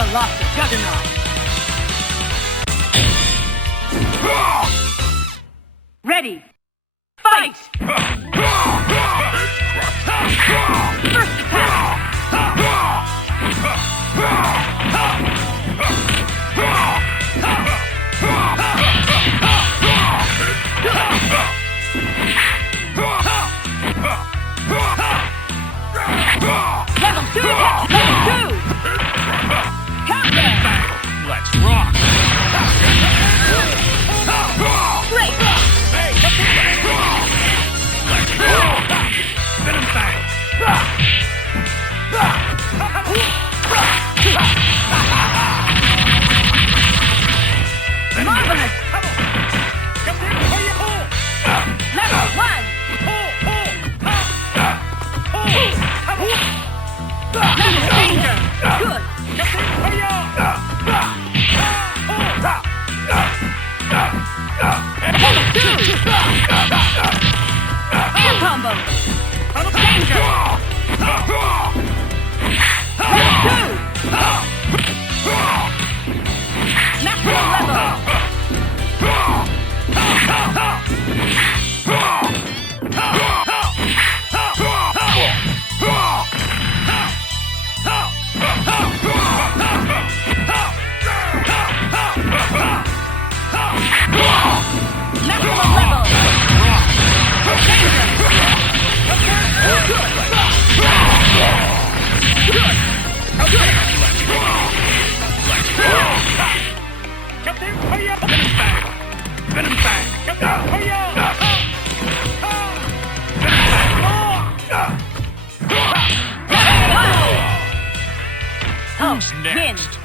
Colossus Juggernaut. Ready. Fight! First attack! Level 2! Level 2! Countdown! Let's rock! Great! Let's rock! Venom Fang! Marvelous! Level 1! Level danger! Good! Level 2! Air combo! Danger! Level 2! Maximum level! Maximum level! Danger! Venom Fang! Who's next?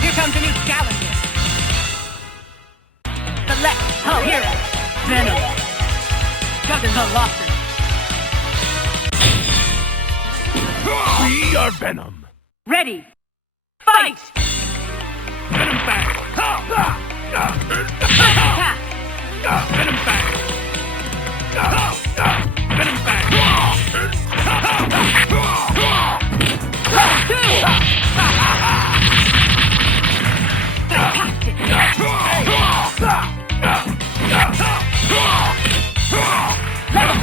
Here comes a new challenger. Select hero. Venom. Colossus. We are Venom. Ready. Fight! Venom Fang! Attack! Venom Fang! Venom Fang! Level 2! Fantastic! Level 2!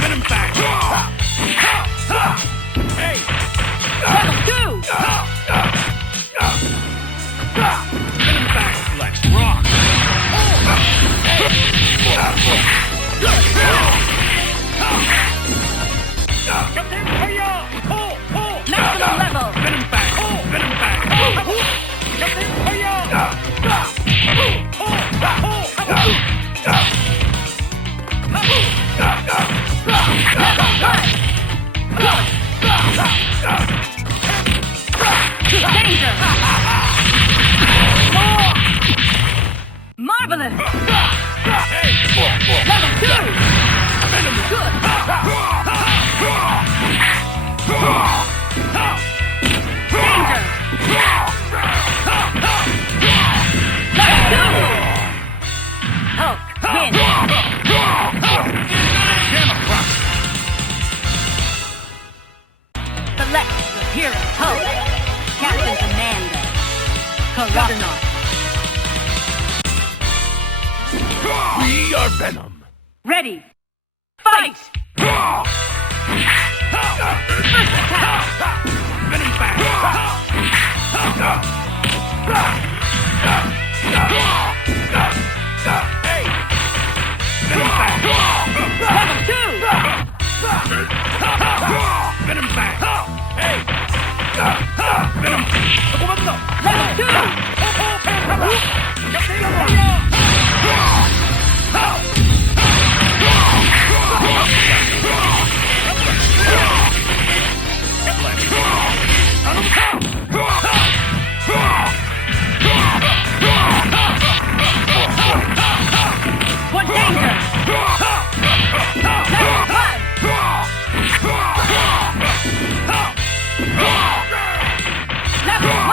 Venom Fang! Hey! Level 2! Venom Fang! Let's rock! Maximum level! Venom Fang! Venom Fang! Danger! Marvelous! Level 2! Good! Danger! Level 2! Hulk, win! Select your hero. Hulk, Captain Commander, Colossus. We are Venom. Ready. Fight! First attack! Venom Fang! Hey! Venom Fang! Level 2! Venom Fang! Hey! Venom! Level 2! One danger! Level 1! Level 1!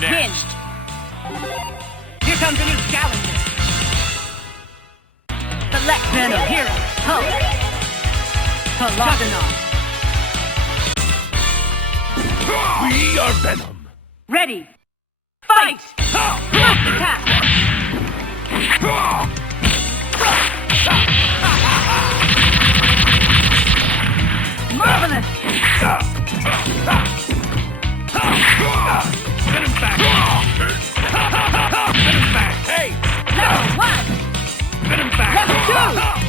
next? Here comes a new challenger. Select Venom. Hero. Hulk. Juggernaut. We are Venom. Ready. Fight! Attack! Marvelous! Venom back. Venom back. Hey! Level 1! Venom back. Level 2!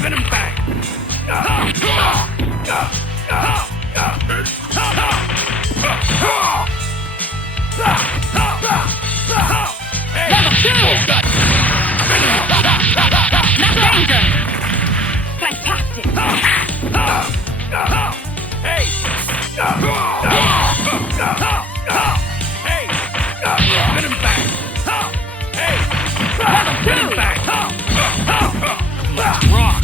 Venom back. Hey! Level 2! Not danger! Fantastic! Hey! Hey! Venom back. Hey! Level 2! Venom back. Let's rock.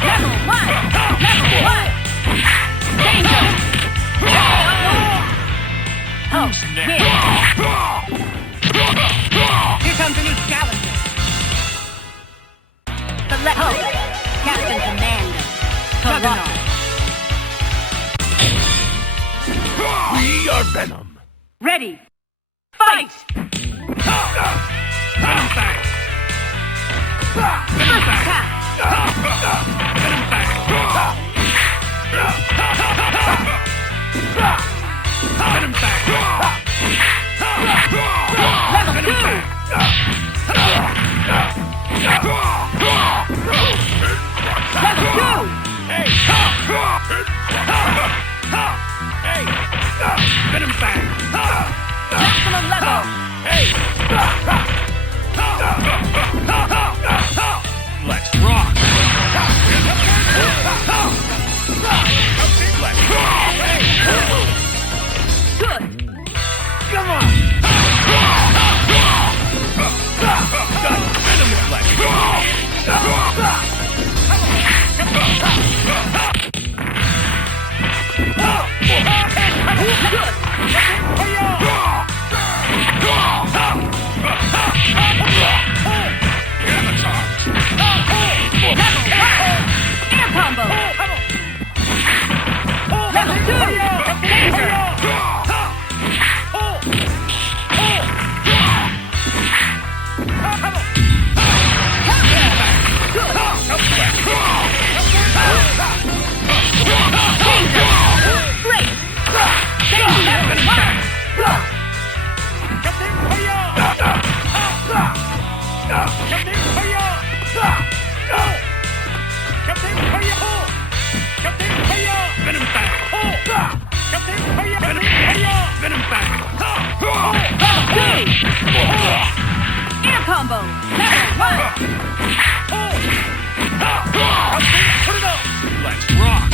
Level 1! Level 1! Danger! Who's next? Here comes a new challenger. Select Hulk. Captain Commander. Juggernaut. We are Venom. Ready. Fight! Venom back. Venom back. Attack! Venom back. Venom back. Level 2! Level 2! Hey! Hey! Venom back. Maximum level! Hey! Let's rock. Let's rock. Good! Come on. Got Venom Flex. Air combo! Level 2! Danger! Great! Venom back. Venom back. Level 2! Air combo! Level 1! Let's rock.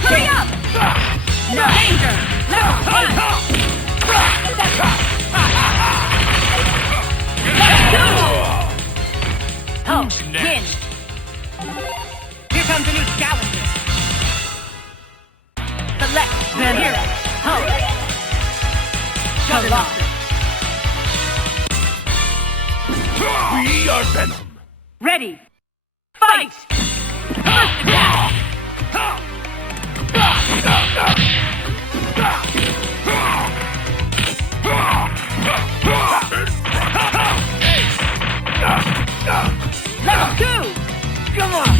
Hurry up! No danger! Level 1! Let's go! Hulk, win! Here comes a new challenger. Select Venom. Hero. Hulk. Juggernaut. We are Venom. Ready. Fight! First attack! Level 2! Come on.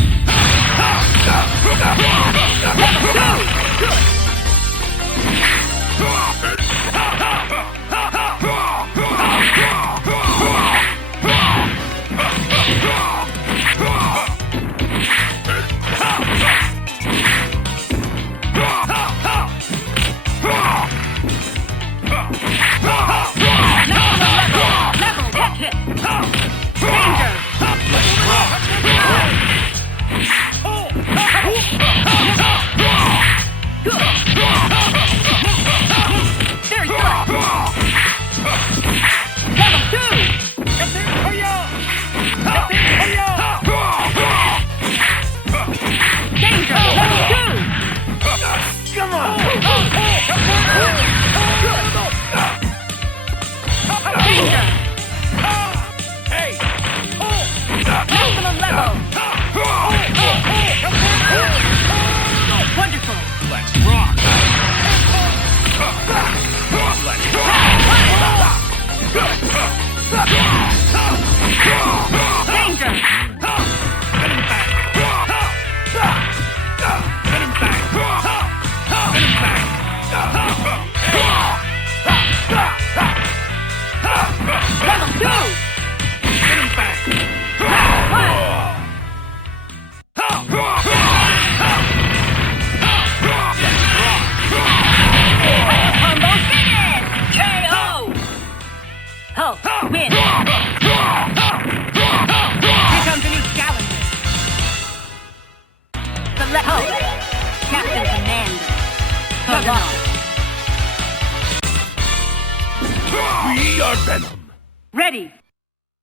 We are Venom. Ready.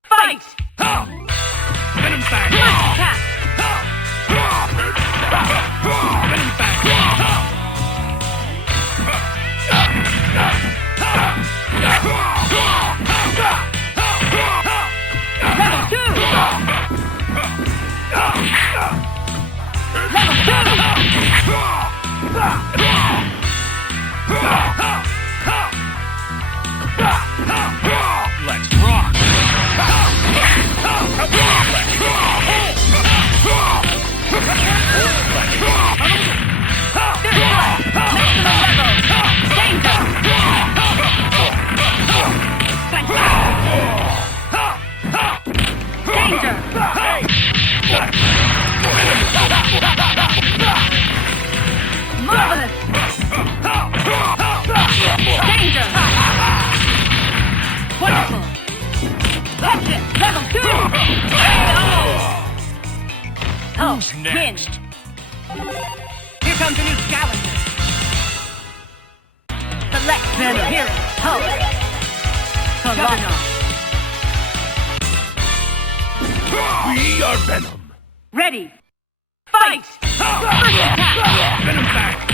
Fight! Venom back. Attack! Venom back. Level 2! Level 2! Let's rock. Marvelous! Danger! Wonderful! Catch it! Level 2! Oh, Who's next? win! Here comes a new challenger! Select Venom hero! Hulk! We are Venom. Ready! Fight! First attack! Venom back.